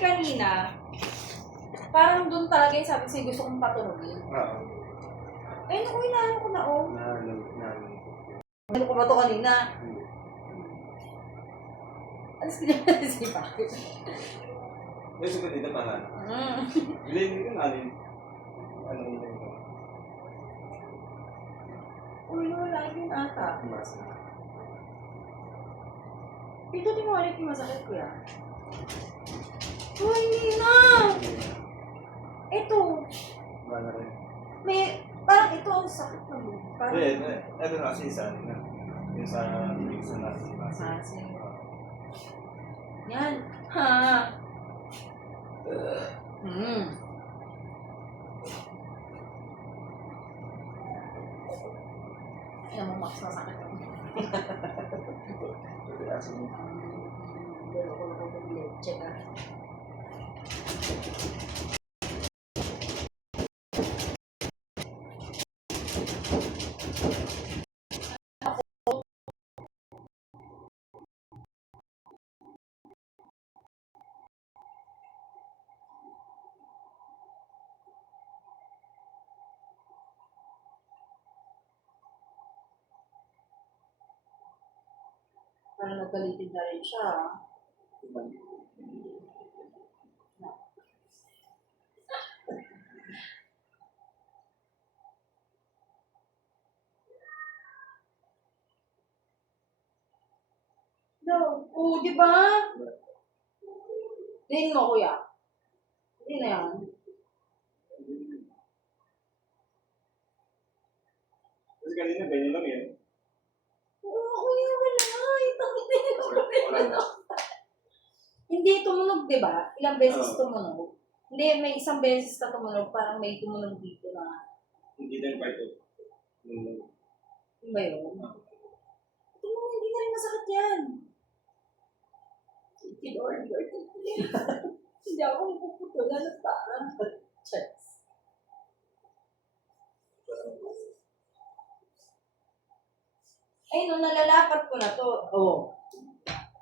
kanina, parang doon talaga yung sabi sa'yo gusto kong patunogin. Oo. Ayun ako, inaano ko na, oh. Ano ko ba ito kanina? Alas ko niya si Bakit? Gusto ko dito pa na. Bilhin ko na rin. Ano yun ito? Uy, wala yun ata. Mas na. Dito din mo ulit yung masakit ko yan. Uy, hindi na! Ito. Bala rin. May, parang ito ang sakit na mo. Ito na kasi isa na. Yung sa ibig sa natin. Kasi. Yan. Ha. Ayan mo, Max, masakit ako. Lolo ko ng leche ka. Parang nagkalitid na rin siya. No. Oo, di ba? Tingin mo, kuya. Hindi na yan. Kasi kanina ganyan lang yan. Oo, kuya, wala. Hindi tumunog, di ba? Ilang beses tumunog. Hindi, may isang beses na tumunog. Parang may tumunog dito na. Hindi na yung part of. Yung ba yun? Tumunog, hindi na rin masakit yan. Hindi ako puputulan at parang chest. Ay, nung nalalapat ko na to,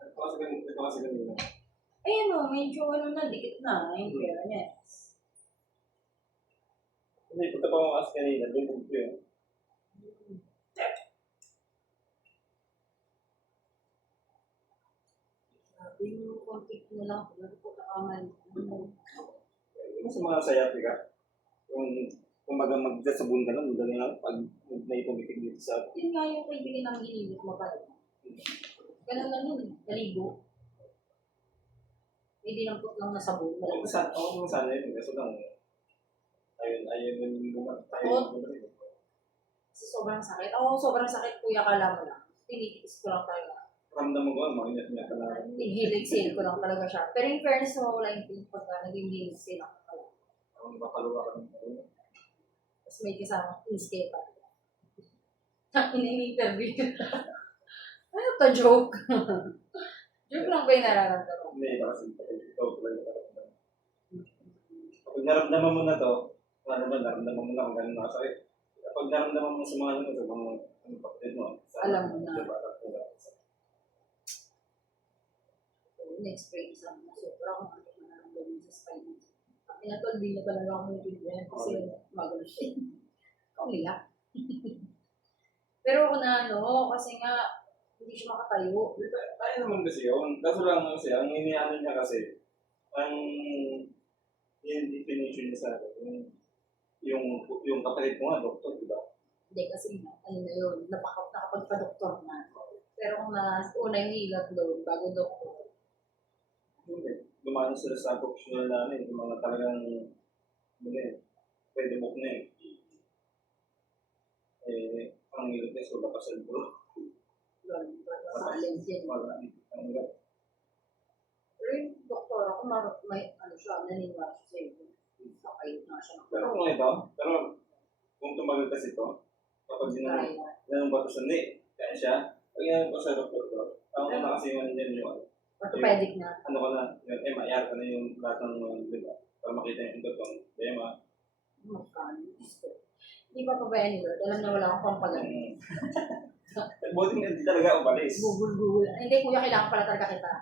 Ito kasi ganyan. ayun o, medyo ano na, dikit na, yung fairness. Hindi, punta pa ako kasi kanina. Doon ko yun. Yung konti ko na lang, wala ko nakaman. Mas mga sciatica. Kung mag-sabon ka lang, doon lang pag may pumitig dito sa... Yun nga yung kaibigan ng ginilip mo pa. Ganun lang yun, naligo. May dinampot lang na sabon. Oo, sana yun. Kaso lang, ayun yung gumawa. Kasi sobrang sakit. Oo, sobrang sakit, kuya, kala mo lang. Tinitis ko lang talaga. Ramdam mo ba? Makinat-ingat ka na. Hilig sale ko lang talaga siya. Pero in fairness mo, wala yung pink pagka naging hilig sale ako talaga. Ang makaluwa ka ng Tapos may kasama, in-scale pa. In-interview. Ano to, joke? Joke lang ba yung nararamdaman? Hindi, kasi ikaw talaga nararamdaman. Kapag naramdaman mo na to, naramdaman mo na kung gano'n nakasakit. Kapag naramdaman mo sa mga kapatid mo, alam mo na. Next break isang sobrang ano na naramdaman sa spine. Pinatolbi na talaga ako ng yan kasi magano siya. Umiyak. Pero ako na kasi nga hindi siya makatayo. Tayo naman kasi yun. Kaso lang kasi, ang iniano niya kasi, ang definition niya sa akin, yung kapatid ko nga, doktor, di ba? Hindi kasi ano na yun, nakapagpa-doktor na. Pero kung una yung hilat doon, bago doktor. Dumano sila sa professional namin, yung mga talagang, pwede book na ang hilat niya, so baka sa libro. Silent yan. Pero yung doktor, ako may ano siya, naniniwala siya sa iyo. Kakayot na siya. Pero kung tumagal kasi ito, kapag ginanong ba ito sa kaya siya, pag ginanong ko sa doktor ko, ang una kasi yung orthopedic na. Ano ka na, yung MIR ka na yung lahat ng di ba? Para makita yung ikot ng DMA. Magkano? Hindi pa ba yan, Lord? Alam na wala akong pampagaling. Buti nga hindi talaga umalis. Google. Hindi, kuya, kailangan pala talaga kita.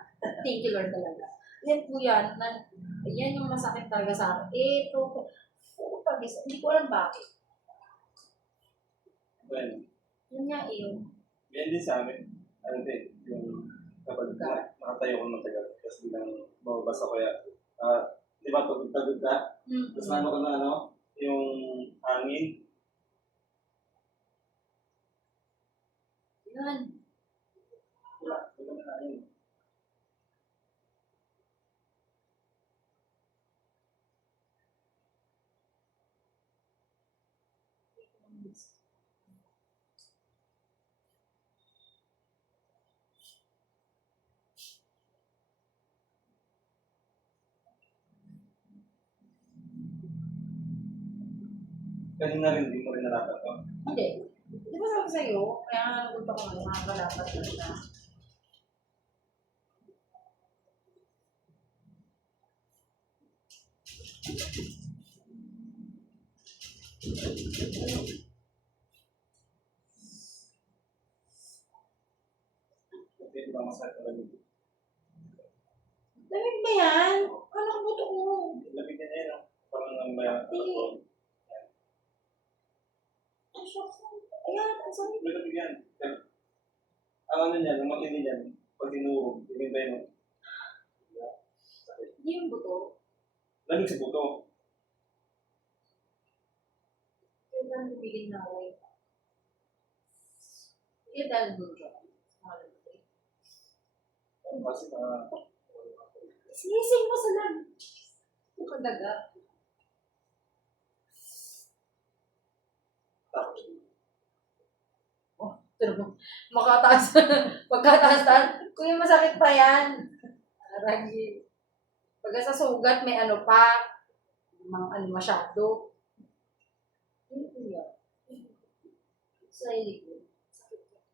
Thank you, Lord, talaga. Yan, kuya, Yan yung masakit talaga sa akin. Ito, hindi ko alam bakit. Well, Yun nga yun. yan din sa amin. Ano din, yung kapag nakatayo ko ng tagal, tapos bilang mababasa ko kaya, di ba, tagod ka, tapos ano ka na, yung hangin, Yun. wala na hangin. Kanina rin, di mo rin narapat to. Hindi. Di ba sabi sa'yo, kaya nga nagunta ko ngayon, nakakalapat na siya. Kasi ito lang masakit na lamig. Lamig ba yan? Ano ka buto ko? Lamig na yan, parang nang may Ayan, ang sakit. may lamig yan. Ang ano niyan, ang matindi niyan, pag tinuog, tinintay mo. Hindi yung buto. Lamig sa buto. Yung lang bumigil na ako eh. Yung dahil doon siya. Kasi Sinising mo sa lang. Yung kadaga. Makataas. Pagkataas-taas. Kuya, masakit pa yan. Aragi. Pagka sa sugat, may ano pa. Mga ano masyado. Ano kuya? Sa likod.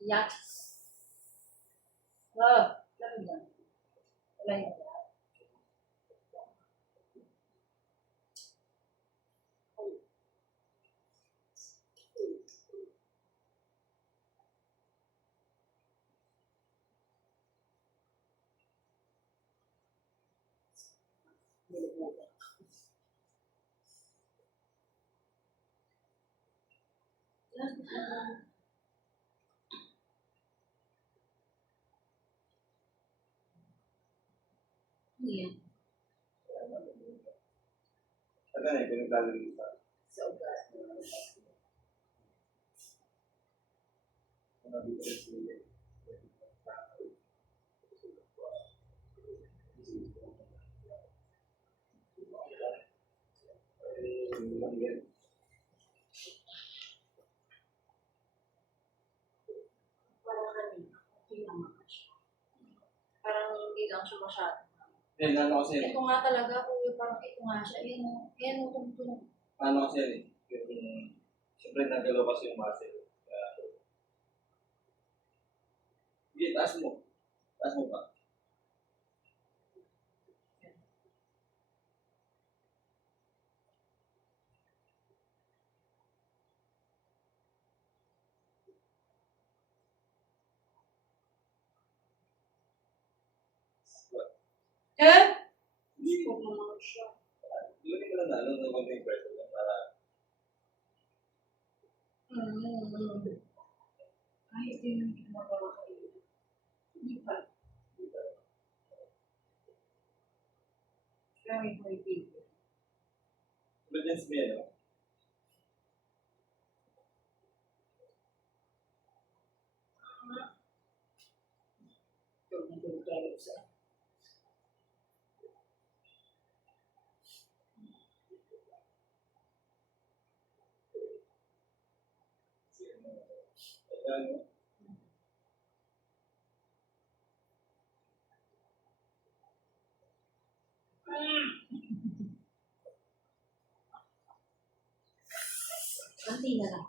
Yak. Lalo na. Wala yun. Yan. ano na, pinaglalagay sa Sa ugat. mga difference nila. Parang kanina. Okay naman siya. Parang hindi lang siya masyado. Then, ano kasi, Ito nga talaga, kuya, parang ito nga siya. Yan o, tumutulong. ano kasi yan eh, yung, siyempre nagalaw kasi yung muscle. Sige, taas mo. Taas mo pa. Eh? Hindi ko naman siya. Lagi mo na ano, konting pressure lang para Ay, ito yung ginagawa kayo. Hindi pa. Kaya may pwede. emergency mo yan, no? Tulog tayo sa Ayan, no? Anti na lang.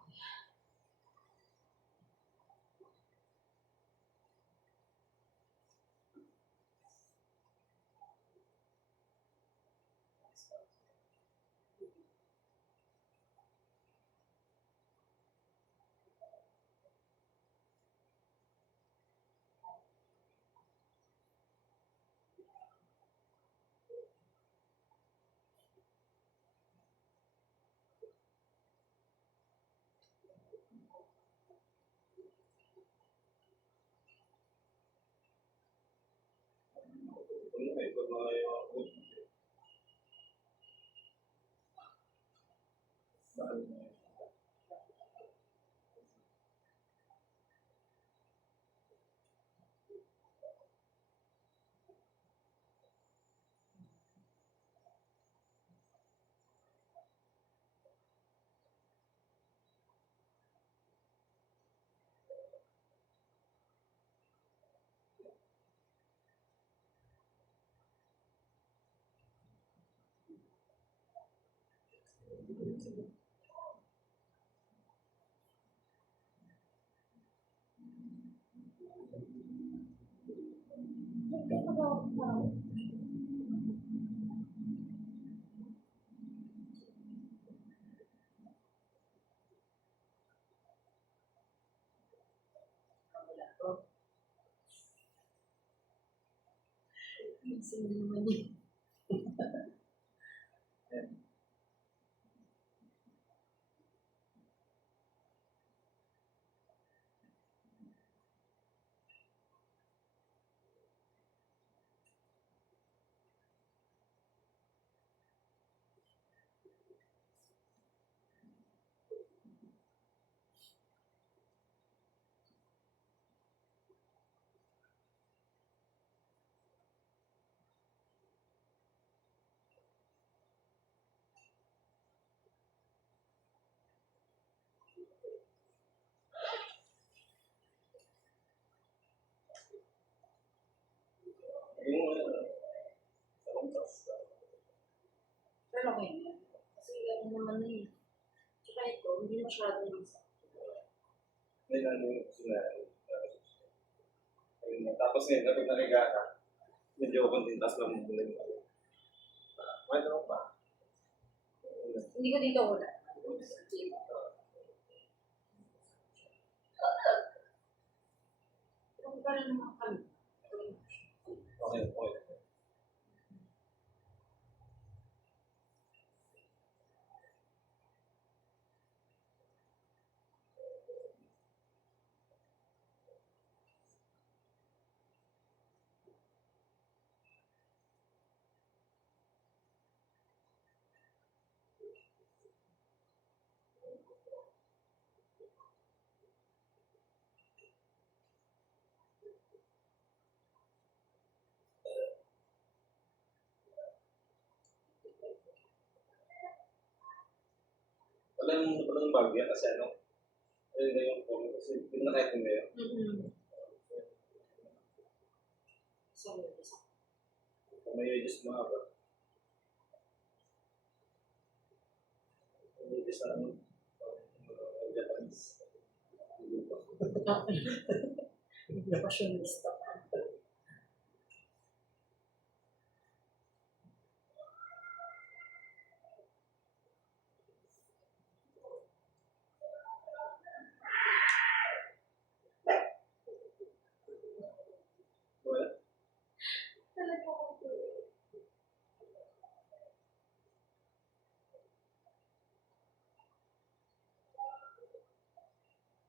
Minsan din naman yun. Pero okay na yan. Kasi ano naman na yun. Tsaka ito, hindi masyado yung isa. Tapos ngayon, kapag naliga ka, medyo konting taas lang mo lang. Mayroon pa. Hindi ko dito wala. Pero kung parang naman kami. Okay, okay. Walang bago yan kasi ano, ayun na yung phone kasi pinakaitin mo yun. Sorry. May edges mahaba. May edges na ano, Japanese. Fashionista. Wala. Talaga ako.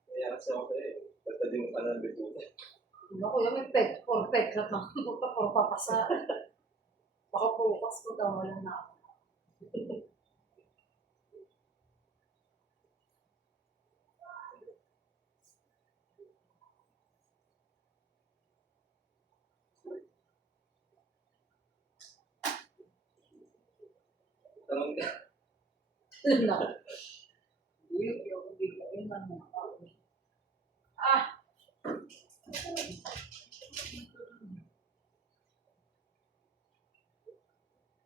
Kaya kasi ako eh, pagdating mo ka ng bituta. Ako yung may perfect na pang papasa. Baka bukas ko daw wala na ako. Tanong ka. Yung ah!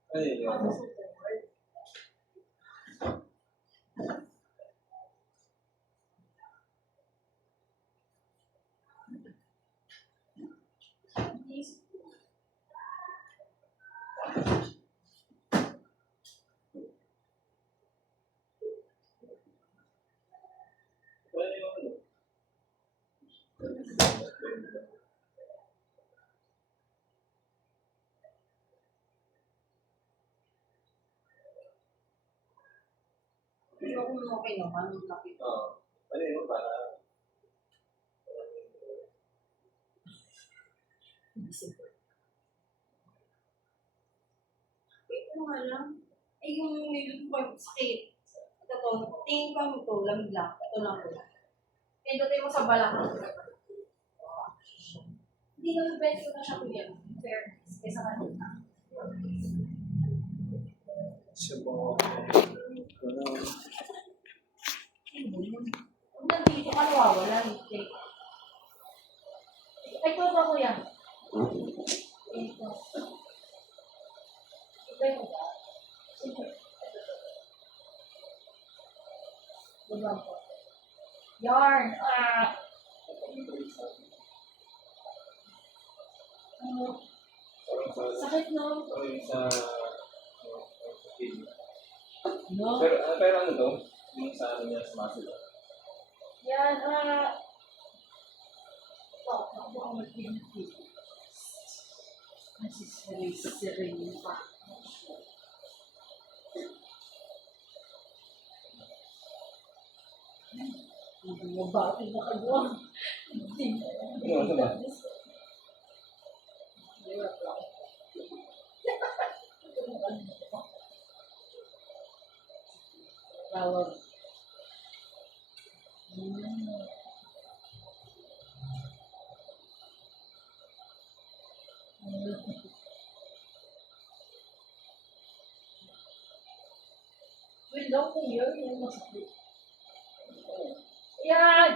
Ay, yun. Wala yung ano. Hindi ako okay naman nung nakita. Oo. Ano yun, para ano nga lang, ay yung nilito ko sakit. Ito to, tingin ko mo to, lamig lang. Ito lang ko. Pindutin mo sa balakang. Hindi naman pwede ko na siya kuya. Fairness. Kaysa kanina. Siya po. Kung nandito ka, nawawala. Ay, ito ba kuya? Ito. Ito yung ba? Diba po? Yarn. Sakit no? No? Pero ano to? Yung sa ano niya, sa muscle. Yan, ito, ako ang mag-pinipit. Nasisirin pa. Hindi mo ba ito nakagawa? Hindi. Ano ba? Tawag. Wait lang po yun, yung masakit. Yan!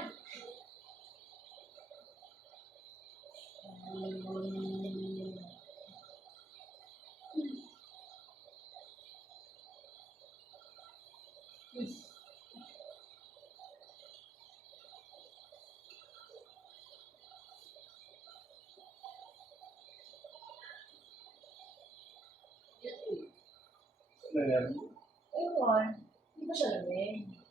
Ano yan? Ewan, hindi ba siya lamig?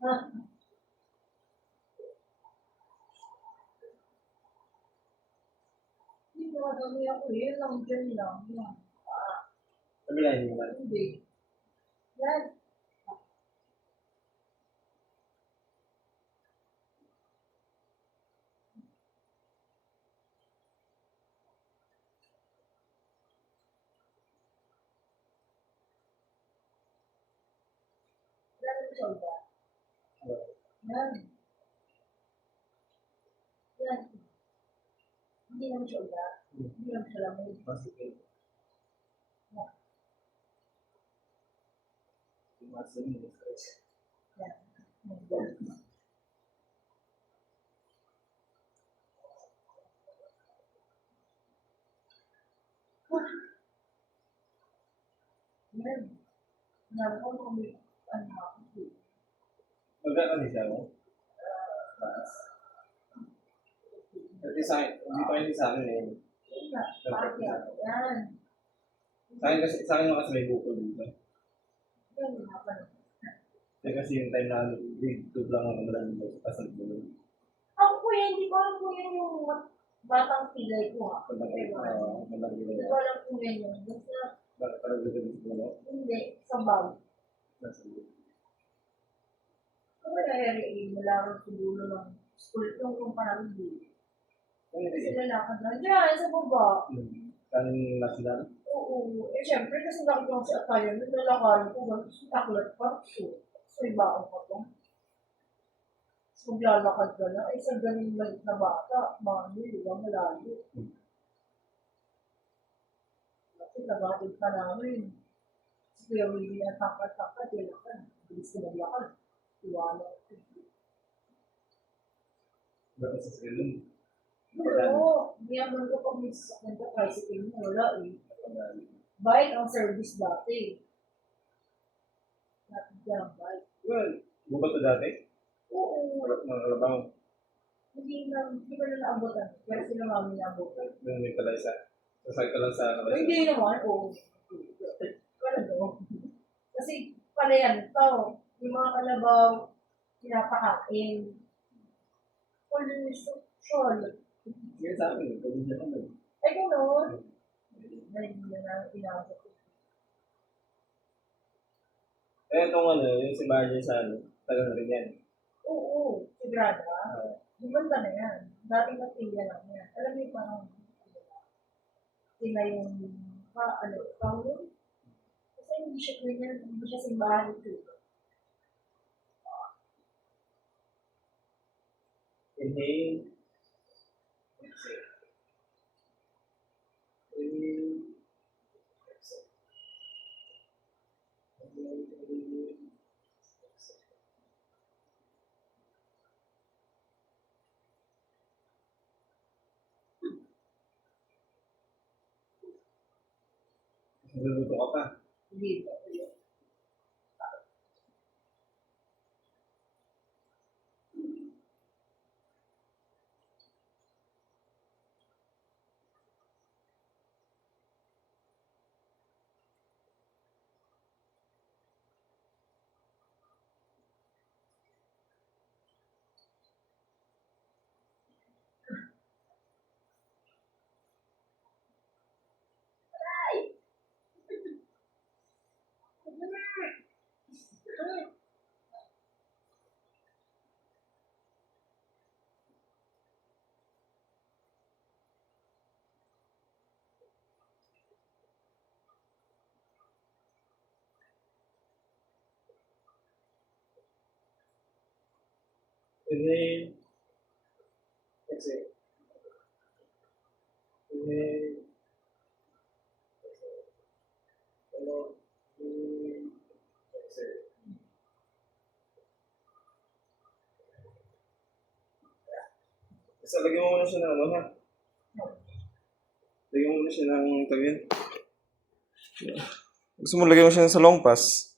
Ha? Hindi ko madami ako yun lang dyan lang. Yan. Kabilahin mo lang. Hindi. Yan. Yan ang solda. Yan. Yan. Hindi naman solda. Hindi naman siya lamig. Yan. Yan. Nalaman ko may ano ako. Magkano siya mo? Kasi sa akin, hindi pa hindi sa akin eh. Yan. Yan. Sa akin kasi, sa akin kasi may bukol dito. Yan. Yan. Kasi yung time na grade 2 lang ako malamig sa pasal ko. Ako po yan, hindi ko alam kung yan yung batang pilay ko ha. Malamig Hindi ko alam kung yan yun. Basta, bakit parang gagawin ko no? hindi, sa bag. Nasa Ako nahihiriin, wala akong siguro ng school yung parang hindi. Kasi lalakad na. Diyan, sa baba. Kanin national? Oo. Eh, syempre, kasi nakita ko sa attire, nalakaran ko, taklat pa. So, iba ako pa to. So, maglalakad ka na. Eh, sa ganun maliit na bata, mga di ba, malayo. Kasi nabatid ka namin. Kaya hindi na takad-takad, lakad. Bilis ko naglakad. Iwala ko. Bakit sa ganun? Oo, niyaman ko pag may sasakyan ka, tricycle mo, wala eh. Bike ang service dati. Natin ka ang bike. Well, buka to dati? Oo, Mga kalabaw. hindi ko na naabutan. Kaya sila mami naabutan. Yung may pala isa. Sasakit ka lang sa ano. Hindi naman, oo. Ano? Kasi pala yan, to, yung mga kalabaw, pinapakain. Full instruction. Sige sa akin, pwede niya naman. Ay, gano'n. Dahil hindi na pinapakain. Eh, itong ano, yung si Margie sa ano, tagal rin yan. Oo, sigurado ka. Gumanda na yan. Dating natigyan lang yan. Alam mo yung parang, sila yung, Paulo? Kasi hindi siya ganyan, hindi siya simbahan dito. Inhale. Exhale. Inhale. Exhale. Inhale. Exhale. Naluluto ka pa. Hindi ba? Inhale. Exhale. Inhale. Exhale. Inhale. Exhale. Basta lagyan mo muna siya ng ano ha. Lagyan mo muna siya ng tawin. Gusto mo lagyan mo siya sa long pass.